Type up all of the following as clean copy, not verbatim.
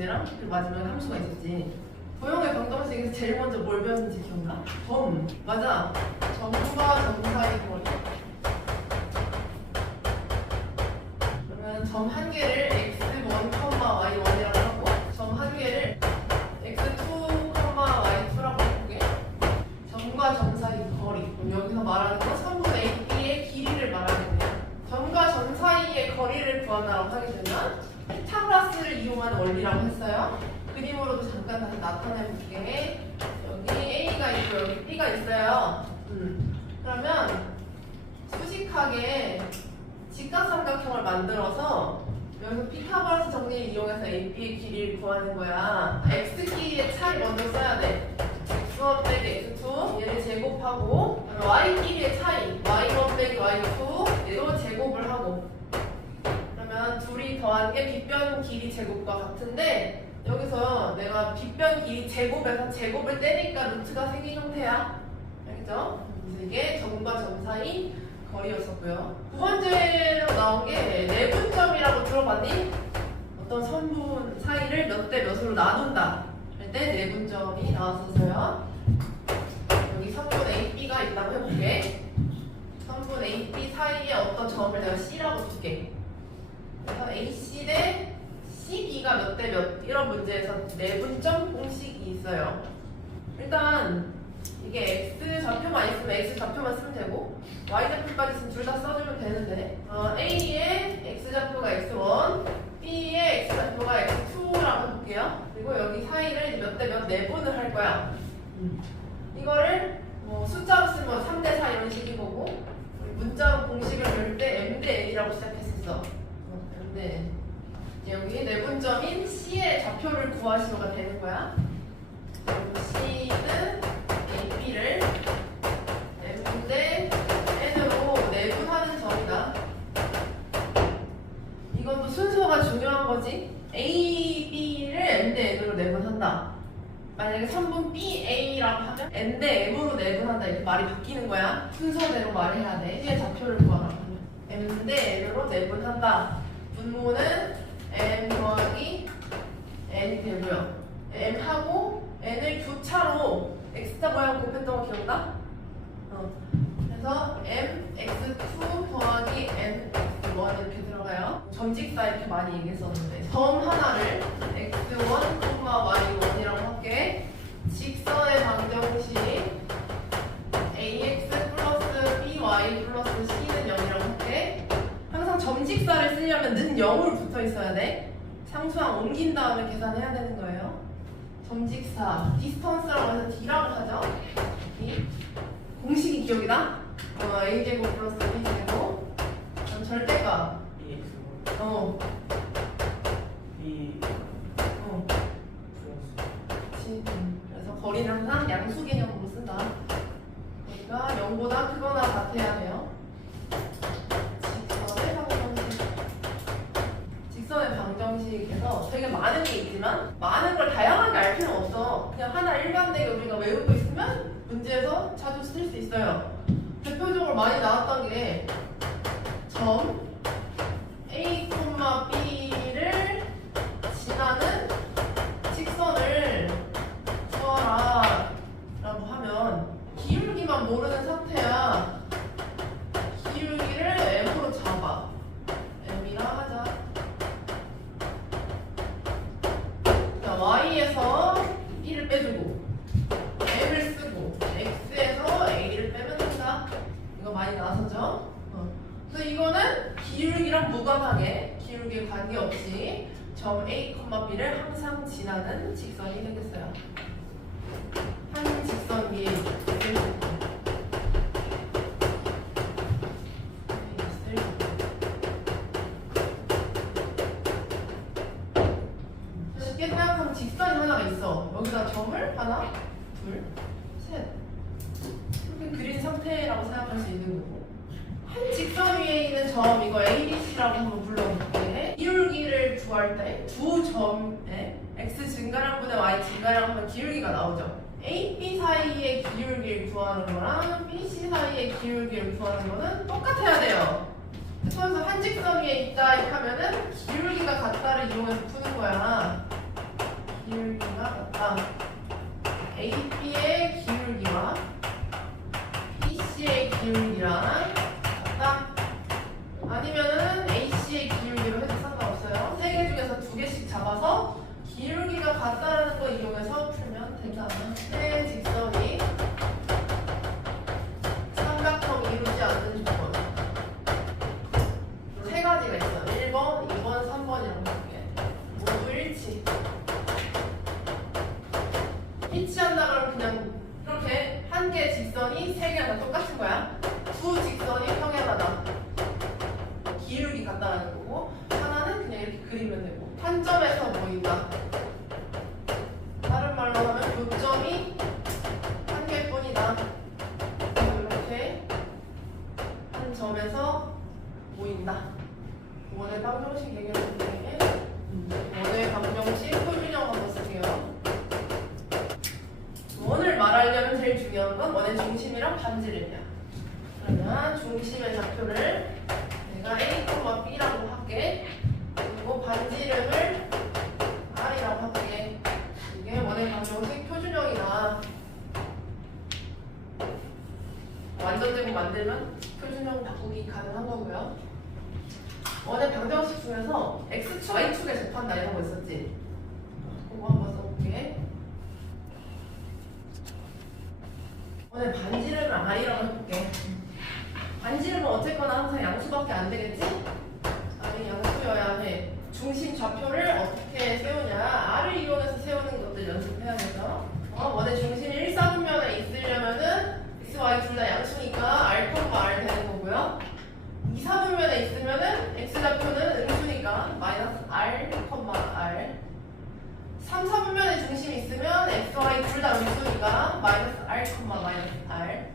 문제랑 그 마지막에 함수가 있었지. 도형의 방정식에서 제일 먼저 뭘 배웠는지 기억나? 점. 맞아. 점과 점 사이 거리. 그러면 점 한 개를 x1, y1이라고 하고 점 한 개를 x2, y2라고 해볼게. 점과 점 사이 거리. 그럼 여기서 말하는 건 3분의 AB의 길이를 말하는 거야. 점과 점 사이의 거리를 구한다고 하게 되면 피타고라스를 이용하는 원리라고 했어요. 그림으로도 잠깐 다시 나타내 볼게. 여기 A가 있고 여기 B가 있어요. 그러면 수직하게 직각삼각형을 만들어서 여기서 피타고라스 정리를 이용해서 AB의 길이를 구하는 거야. X 길이의 차이 먼저 써야 돼. X1 빼기 X2 얘를 제곱하고 Y 길이의 차이 Y1 빼기 Y2 얘도 제곱을 하고 그러면 둘이 더한 게 빗변 길이 제곱과 같은데 여기서 내가 빗변 길이 제곱에서 제곱을 떼니까 루트가 생긴 형태야. 알겠죠? 그래서 이게 점과 점 사이 거리였었고요. 두 번째로 나온 게 내분점이라고 들어봤니? 어떤 선분 사이를 몇 대 몇으로 나눈다 할 때 내분점이 나왔었어요. 여기 선분 AB가 있다고 해볼게. 선분 AB 사이에 어떤 점을 내가 C라고 줄게. 그래서 AC 대 CB가 몇 대 몇 이런 문제에서 내분점 공식이 있어요. 일단 이게 X 좌표만 있으면 X 좌표만 쓰면 되고 Y 좌표까지 있으면 둘 다 써주면 되는데 A의 X 좌표가 X1 B의 X 좌표가 X2라고 해볼게요. 그리고 여기 사이를 몇 대 몇 내분을 할 거야. 이거를 뭐 숫자로 쓰면 3대 4 이런 식인 거고 문자로 공식을 배울 때 M 대 N이라고 시작했었어. M 대 N. 여기 내분점인 C의 좌표를 구하시오가 되는 거야. C는 AB를 M 대 N으로 내분하는 점이다. 이것도 순서가 중요한 거지. A, B를 M 대 N으로 내분한다. 만약에 3분 B, A라고 하면 N 대 M으로 내분한다. 이렇게 말이 바뀌는 거야. 순서대로 말해야 돼. C의 좌표를 구하라고 하면 M 대 N으로 내분한다. 분모는 M 더하기 N이 되고요. M하고 N을 교차로 X자 모양 곱했던 거 기억나? 그래서 M, X2 더하기 N, X1 이렇게 들어가요. 점직사 이렇게 많이 얘기했었는데 점 하나를 X1, Y1이라고 할게. 직선의 방정식 AX 플러스 BY 플러스 C는 0이라고 할게. 항상 점직사를 쓰려면 는 0으로 붙어 있어야 돼. 상수항 옮긴 다음에 계산해야 되는 거예요. 점직사, 디스턴스라고 해서 D라고 하죠. D. 공식이 기억이 나? A제곱 플러스 B제곱. 그럼 절대값. EX1 B 그치. 그래서 거리는 항상 양수 개념으로 쓴다. 그러니까 0보다 크거나 같아야 돼요. 직선의 방정식에서 되게 많은 게 있지만 많은 걸 다양하게 알 필요는 없어. 그냥 하나 일반되게 우리가 외우고 있으면 문제에서 자주 쓸 수 있어요. 대표적으로 많이 나왔던 게 점 A, B를 지나는 직선을 구하라 라고 하면 기울기만 모르는 상태야. 기울기를 M으로 잡아. M이라 하자. Y에서 B를 빼주고 M을 쓰고 X에서 A를 빼면 된다. 이거 많이 나왔었죠? 그래서 이거는 기울기랑 무관하게 기울기에 관계없이 점 A, B를 항상 지나는 직선이 되겠어요. 한 직선 위에 쉽게 생각하면 직선이 하나가 있어. 여기다 점을 하나, 둘, 셋 이렇게 그린 상태라고 생각할 수 있는 거고 한 직선 위에 있는 점 이거 ABC라고 한번 불러볼게. 기울기를 구할 때 두 점에 X 증가량분의 Y 증가량 하면 기울기가 나오죠. A, B 사이의 기울기를 구하는 거랑 B, C 사이의 기울기를 구하는 거는 똑같아야 돼요. 그래서 한 직선 위에 있다 이렇게 하면은 기울기가 같다를 이용해서 푸는 거야. 기울기가 같다. AP의 기울기와 BC의 기울기랑 같다. 아니면은 AC의 기울기로 해도 상관없어요. 세 개 중에서 두 개씩 잡아서 기울기가 같다라는 거 이용해서 풀면 된다. 세 직선이 삼각형이 이루지 않는 조건. 세 가지가 있어. 1번, 2번, 3번이라고 할게. 모두 일치. 일치한다 그러면 그냥 이렇게 한 개의 직선이 세 개가 다 똑같은 거야. 두 직선이 평행하다. 기울기 같다라는 거고, 하나는 그냥 이렇게 그리면 되고, 한 점에서 보인다. 다른 말로 하면 교점이 한 개뿐이다. 이렇게 한 점에서 보인다. 원의 방정식 얘기했는데, 원의 방정식 표준형 한번 쓸게요. 원을 말하려면 제일 중요한 건 원의 중심이랑 반지름이야. 그러면 중심의 좌표를 내가 A, B라고 할게. 그리고 반지름을 R이라고 할게. 이게 원의 방정식 표준형이다. 완전제곱 만들면 표준형 바꾸기 가능한 거고요. 원의 방정식 중에서 X축, Y축에 접한다 이런 거 있었지? 그거 한번 써볼게. 원의 반지름을 R이라고 해볼게. 반지름은 어쨌거나 항상 양수밖에 안 되겠지? R이 양수여야 해. 중심 좌표를 어떻게 세우냐? R을 이용해서 세우는 것들 연습해야겠죠? 원의 중심이 1, 4분면에 있으려면은 X, Y 둘 다 양수니까 R, R 되는 거고요. 2, 4분면에 있으면은 X 좌표는 음수니까 마이너스 R, R. 3, 4분면에 중심이 있으면 X, Y 둘 다 음수니까 마이너스 R, 마이너스 R.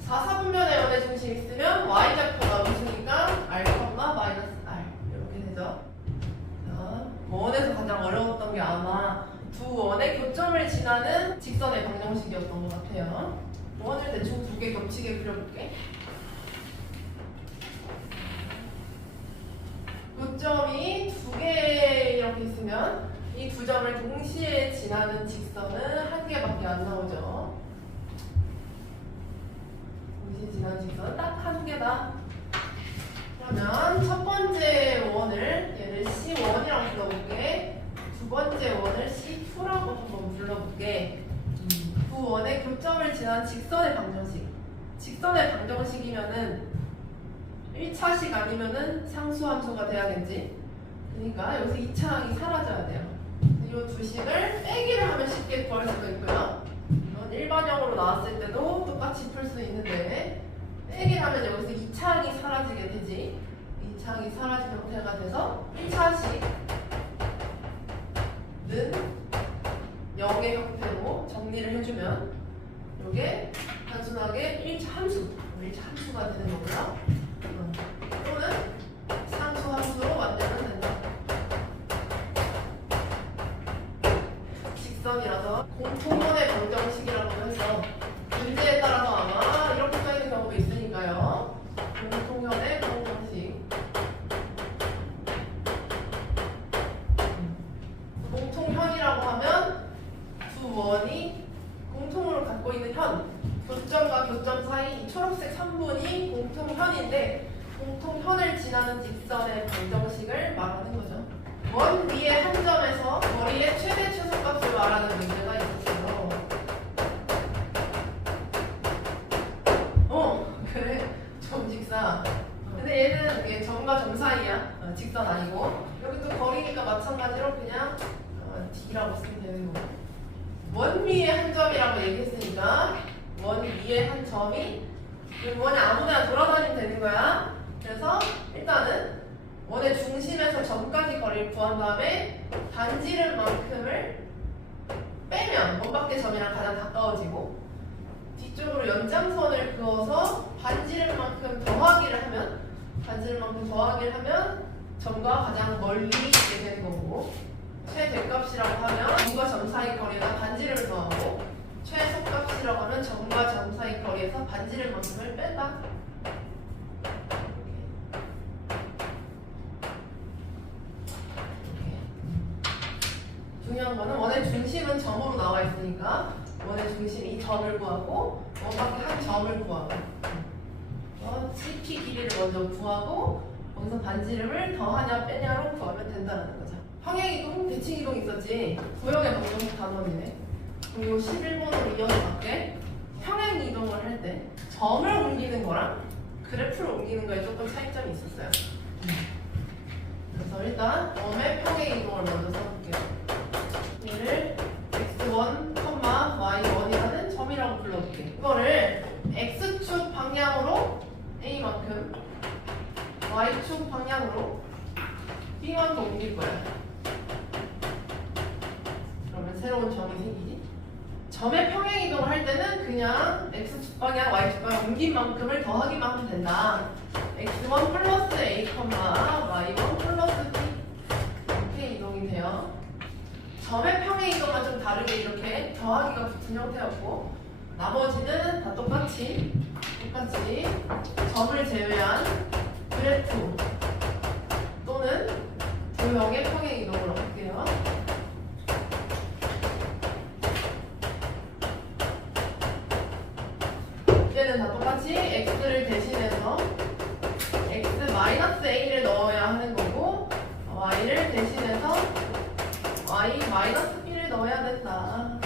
4, 4분면에 원의 중심이 있으면 Y 좌표가 음수니까 R, 마이너스 R. 이렇게 되죠. 원에서 가장 어려웠던 게 아마 두 원의 교점을 지나는 직선의 방정식이었던 것 같아요. 원을 대충 두 개 겹치게 그려볼게. 교점이 두 개 이렇게 있으면 이 두 점을 동시에 지나는 직선은 한 개밖에 안 나오죠. 동시에 지나는 직선은 딱 한 개다. 그러면 첫 번째 원을 얘를 C1이라고 불러볼게. 두 번째 원을 C2라고 한번 불러볼게. 두 원의 교점을 지난 직선의 방정식. 직선의 방정식이면은 1차식 아니면은 상수함수가 돼야겠지. 그러니까 여기서 2차항이 사라져야 돼요. 이 두 식을 빼기를 하면 쉽게 구할 수도 있고요. 이건 일반형으로 나왔을 때도 똑같이 풀 수 있는데 빼기를 하면 여기서 2차항이 사라지게 되지. 2차항이 사라진 형태가 돼서 1차식은 0의 형태로 정리를 해주면 이게 단순하게 1차 함수, 1차 함수가 되는 거고요. 또는 상수 함수로 만들면 된다. 직선이라서 공통원의 방정식이라고 해서 문제에 따라서 아마 이렇게 써있는 경우도 있으니까요. 공통원의 방정식. 공통현이라고 하면 두 원이 공통으로 갖고 있는 현, 교점과 교점 사이 이 초록색 3분이 공통현인데 공통현을 지나는 직선의 방정식을 말하는 거죠. 원 위의 한 점에서 거리의 최대 최소값을 말하는 문제가 있었어요. 그래. 점직사. 근데 얘는 이게 점과 점 사이야. 직선 아니고. 여기 또 거리니까 마찬가지로 그냥 D라고 쓰면 되는 거고. 원 위의 한 점이라고 얘기했으니까 원 위의 한 점이 원이 아무데나 돌아다니면 되는 거야. 그래서 일단은 원의 중심에서 점까지 거리를 구한 다음에 반지름만큼을 빼면 원 밖의 점이랑 가장 가까워지고 뒤쪽으로 연장선을 그어서 반지름만큼 더하기를 하면 점과 가장 멀리 있게 되는 거고 최대값이라고 하면 점과 점 사이 거리에다 반지름을 더하고 최소값이라고 하면 점과 점 사이 거리에서 반지름만큼을 뺀다. 중요한 거는 중심은 점으로 나와 있으니까 원의 중심 이 점을 구하고 원 밖에 한 점을 구하고 CP 길이를 먼저 구하고 거기서 반지름을 더하냐 빼냐로 구하면 된다는 거죠. 평행이동, 대칭이동 있었지. 도형의 방정 단원이네. 그리고 11번으로 이어서갈게. 평행이동을 할 때 점을 옮기는 거랑 그래프를 옮기는 거에 조금 차이점이 있었어요. 그래서 일단 웜의 평행이동을 먼저 써볼게요. 얘를 x1, y1이라는 점이라고 불러볼게요. 이거를 x축 방향으로 a만큼 y축 방향으로 b만큼 옮길 거야. 그러면 새로운 점이 생기지. 점의 평행이동을 할 때는 그냥 x축 방향, y축 방향 옮긴 만큼을 더하기만 하면 된다. x1 플러스 a, y1 플러스 b 이렇게 이동이 돼요. 점의 평행이동만 좀 다르게 이렇게 더하기가 붙은 형태였고 나머지는 다 똑같이 점을 제외한 그래프 또는 도형의 평행이동으로 할게요. 얘는 다 똑같이 x를 대신해서 x-a를 넣어야 하는 거고 y를 대신해서 y-b를 넣어야 된다.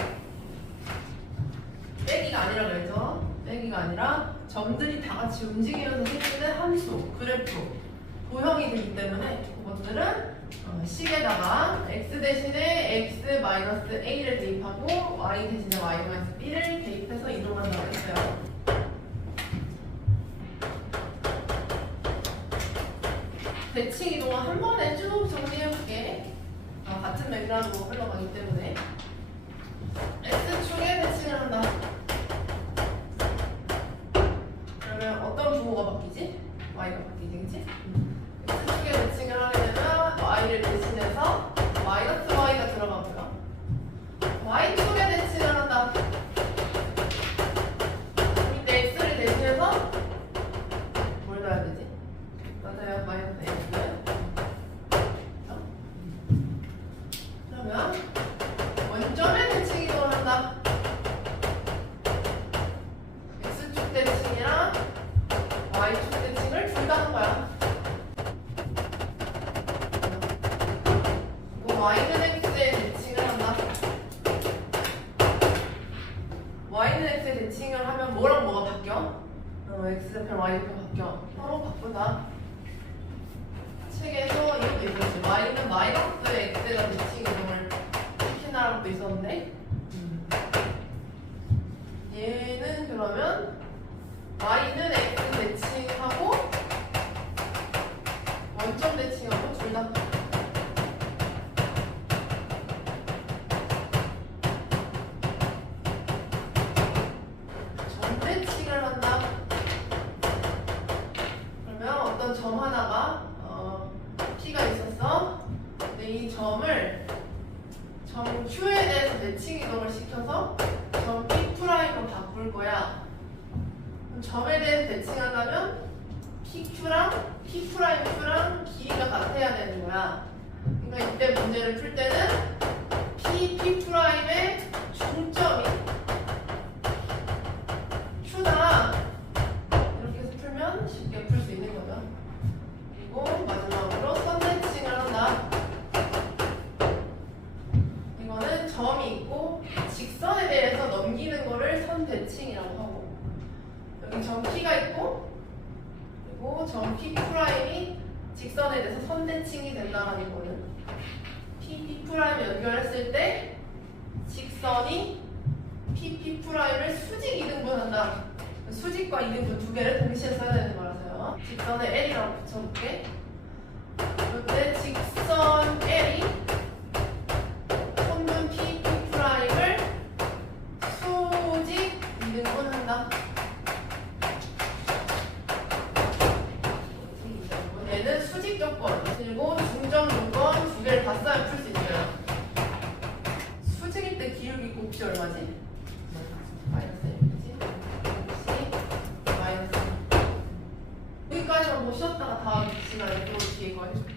빼기가 아니라 그랬죠? 빼기가 아니라 점들이 다 같이 움직이면서 생기는 함수, 그래프, 도형이 되기 때문에 그것들은 식에다가 x 대신에 x-a를 대입하고 y 대신에 y-b를 대입해서 이동한다고 했어요. 대칭 이동은 한 번에 쭉 정리해볼게. 같은 맥락으로 흘러가기 때문에 X축에 대칭을 한다. 그러면 어떤 부호가 바뀌지? Y가 바뀌지, 그치? X축에 대칭을 하게 되면 Y를 대신해서 마이너스 Y가 들어가고요. Y축에 대칭을 한다. 이때 X를 대신해서 뭘 넣어야 되지? 맞아요, 마이너스 X. 그러면 원점의 대칭 이동을 한다. X축 대칭이랑 Y축 대칭을 둘 다 하는 거야. 그리고 Y는 X에 대칭을 한다. Y는 X에 대칭을 하면 뭐랑 뭐가 바뀌어? X좌표 Y좌표 바뀌어. 서로 바꾼다. 책에서 이것도 있었지. Y는 마이너스 X가 대칭 이동을 시킨다라는 것도 있었는데 얘는 그러면 Y는 X 대칭하고 원점 대칭하고 둘 다 점 대칭을 한다. 그러면 어떤 점 하나가 P가 있었어. 근데 이 점을 점 Q에 대해서 대칭 이동을 시켜서 점 P'으로 바꿀 거야. 그럼 점에 대해서 대칭하려면 PQ랑 P'Q랑 길이가 같아야 되는 거야. 그러니까 이때 문제를 풀 때는 P'Q의 중점이 Q다. 이렇게 해서 풀면 쉽게 풀 수 있는 거죠. 그리고 마지막으로 선 대칭을 한다. 이거는 점이 있고 직선에 대해서 넘기는 거를 선 대칭이라고 하고 여기 점 P가 있고 그리고 점 P'이 직선에 대해서 선 대칭이 된다는 거는 P'P'을 연결했을 때 직선이 P'P'를 수직 이등분한다. 수직과 이등분 두 개를 동시에 써야 되는 거라서요. 직선에 L이라고 붙여볼게. 그때 직선 L이 선분 P'P'을 수직 이등분한다. 얘는 수직 조건 그리고 중점 조건 두 개를 다 써야 풀 수 있어요. 수직일 때 기울기 곱이 얼마지? 마이너스 1이지? 마이너스 여기까지만 뭐 쉬었다가 다음 시간에 또 뒤에 거 해줄게.